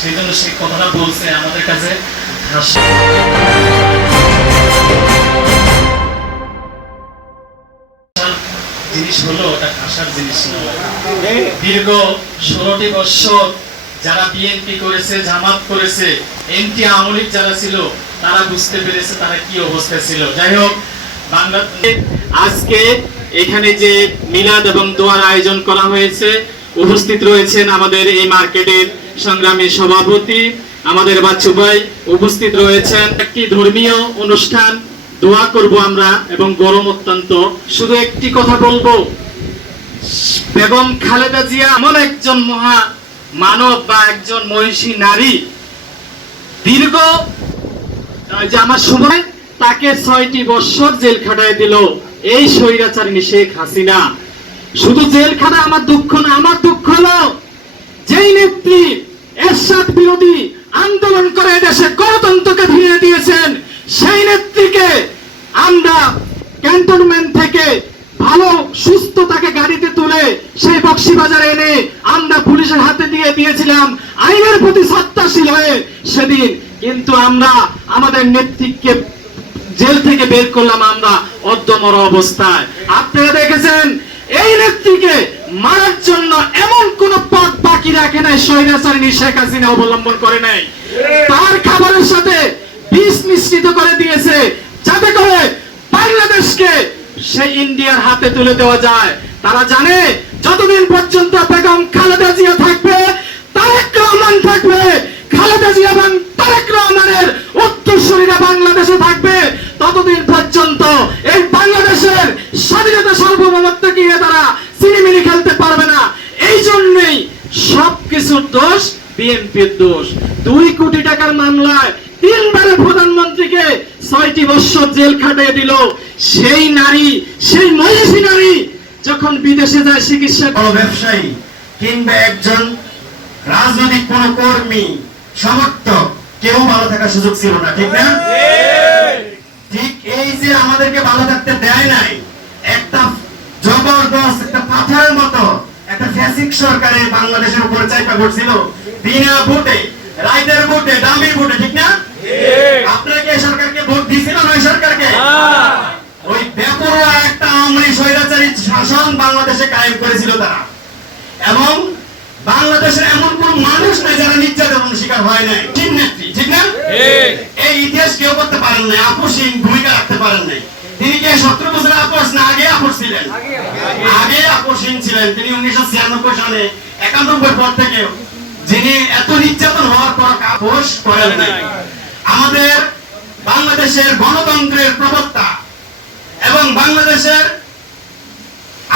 সেই জন্য সেই কথাটা বলছে আমাদের কাছে। জিনিস হলো ওটা ভাষার জিনিস দীর্ঘ ষোলোটি বৎসর যারা বিএনপি করেছে, জামাত করেছে এনটি আমলিক যারা ছিল, তারা বুঝতে পেরেছে তারা কি অবস্থায় ছিল। যাই হোক বাংলাদেশ আজকে এখানে যে মিলাদ এবং দোয়ার আয়োজন করা হয়েছে, উপস্থিত রয়েছেন আমাদের এই মার্কেটের সংগ্রামী সভাপতি আমাদের বাচ্চু ভাই উপস্থিত রয়েছেন। একটি ধর্মীয় অনুষ্ঠান দোয়া করব আমরা এবং গরম অত্যন্ত। শুধু একটি কথা বলব, বেগম খালেদা জিয়া এমন একজন মহা মানব বা একজন মহিষী নারী। দীর্ঘ যে আমার সময়, তাকে ছয়টি বছর জেল খাটায় দিল এই স্বৈরাচারিণী শেখ হাসিনা। শুধু জেল খাটা আমার দুঃখ না, আমার দুঃখ হলো, যেই নেত্রী এরশাদ বিরোধী আন্দোলন করে দেশে গণতন্ত্রকে ফিরিয়ে দিয়েছেন, সেই নেত্রীকে আমরা ক্যান্টনমেন্ট থেকে ভালো সুস্থ তাকে গাড়িতে তুলে সেই বক্সিবাজারে এনে আমরা পুলিশের হাতে দিয়ে দিয়েছিলাম। আইনের প্রতি সত্তাশীল হয়ে সেদিন কিন্তু আমরা আমাদের নেত্রীকে জেল থেকে বের করলাম আমরা অর্ধমর অবস্থায়। আপনারা দেখেছেন, এই নেত্রীকে মারার জন্য এমন কোন পথ বাকি রাখে নাই, স্বৈরাচারিণী শেখ হাসিনা অবলম্বন করে নাই। তার খাবারের সাথে বিষ মিশ্রিত করে দিয়েছে, যাতে করে বাংলাদেশকে সেই ইন্ডিয়ার হাতে তুলে দেওয়া যায়। তারা জানে, যতদিন পর্যন্ত বেগম খালেদা জিয়া থাকবে, তারেক রহমান থাকবে, খালেদা জিয়া এবং তারেক রহমানের উত্তরসূরিরা বাংলাদেশে থাকবে, ততদিন পর্যন্ত এই বাংলাদেশের স্বাধীনতা সার্বভৌমত্বকে তারা চিনিমিনি খেলতে পারবে না এই জন্যই সবকিছুর দোষ, বিএনপির দোষ। দুই কোটি টাকার মামলায় তিনবারে প্রধানমন্ত্রীকে ছয়টি বছর জেল খাটিয়ে দিল। সেই নারী, সেই মহিষী নারী যখন বিদেশে যায় চিকিৎসা ব্যবসায়ী কিংবা একজন রাজনৈতিক কোন কর্মী, সমর্থক, কেউ ভালো থাকার সুযোগ ছিল না, ঠিক না? ঠিক এই যে আমাদেরকে ভালো থাকতে দেয় নাই, একটা জবরদস্ত, একটা পাথরের মতো একটা ফ্যাসিক সরকারের বাংলাদেশের উপরে চাইপা করছিল বিনা ভোটে রাইতের ভোটে দামি ভোটে ঠিক না? আপনারা কি সরকারকে ভোট দিয়েছিল না ওই সরকারকে? ওই বেপরোয়া একটা আমলি স্বৈরাচারী শাসন বাংলাদেশে কায়েম করেছিল তারা। এবং বাংলাদেশের এমন কোন মানুষ নাই যারা নির্যাতন শিকার হয় নাই। ঠিক নেত্রী ঠিক না? এই ইতিহাস কেউ করতে পারেন নাই আপসহীন ভূমিকা রাখতে পারেন নাই। তিনি কি সতেরো বছর আপোষ না আগে আপোষ ছিলেন। আগে আপোষহীন ছিলেন। তিনি উনিশশো ছিয়ানব্বই সালে একানব্বই পর থেকে যিনি এত নির্যাতন হওয়ার পর আপোষ করেন নাই। আমাদের বাংলাদেশের গণতন্ত্রের প্রবক্তা এবং বাংলাদেশের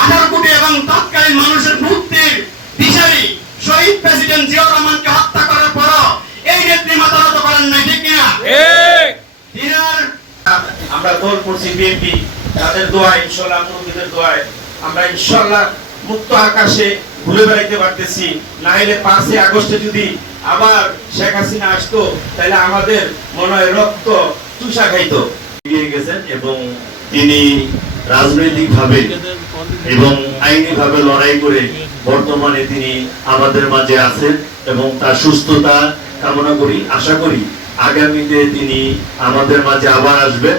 আঠারো কোটি এবং তৎকালীন মানুষের মুক্তির দিশারি শহীদ প্রেসিডেন্ট জিয়াউর রহমানকে হত্যা করার পরও এই নেত্রী মাতারত করেন নাই ঠিক কিনা তিনার আমরা দোল করছি বিএনপি। তাদের দোয়ায় ইনশাল্লাহ, মুরব্বীদের দোয়ায় আমরা ইনশাল্লাহ মুক্ত আকাশে ঘুরে বেড়াইতে পারতেছি। না হলে পাঁচই আগস্টে যদি আবার শেখ হাসিনা আসতো, তাহলে আমাদের মনে হয় রক্ত তুষা খাইতো। এগিয়ে গেছেন এবং তিনি রাজনৈতিকভাবে এবং আইনিভাবে লড়াই করে বর্তমানে তিনি আমাদের মাঝে আছেন এবং তার সুস্থতা কামনা করি, আশা করি আগামীতে তিনি আমাদের মাঝে আবার আসবেন।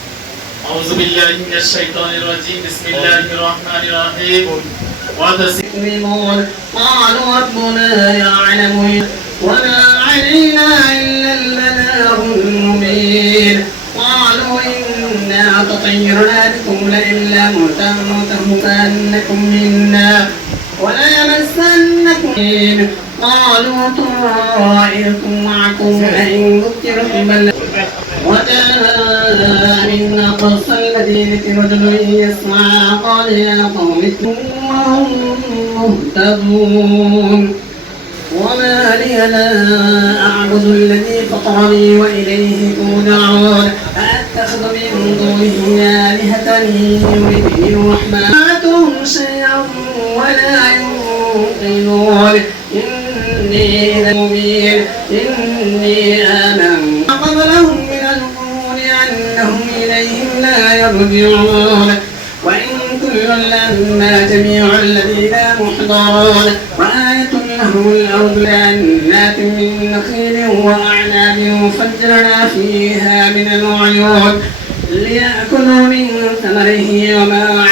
أعوذ بالله من الشيطان الرجيم. بسم الله الرحمن الرحيم. وتسليم يظلمون قالوا ربنا يعلم وما علينا إلا البلاغ المبين. قالوا إنا تطيرنا بكم لئن لم تنتهوا فأنكم منا ولا يمسنكم قالوا طائركم معكم لئن ذكرتم بل وجاء من أقصى المدينة رجل يسعى قال يا قوم وهم مهتدون وما لي لا أعبد الذي فطرني وإليه ترجعون أأتخذ من دونه آلهة يردني الرحمن آتهم شيئا ولا ينقذون إني إذا مبين إني آمنت قبلهم يرجعون وإن كل لما جميع الذين محضرون. وآية لهم الأرض جنات من نخيل وأعناب فجرنا فيها من العيون. ليأكلوا من ثمره وما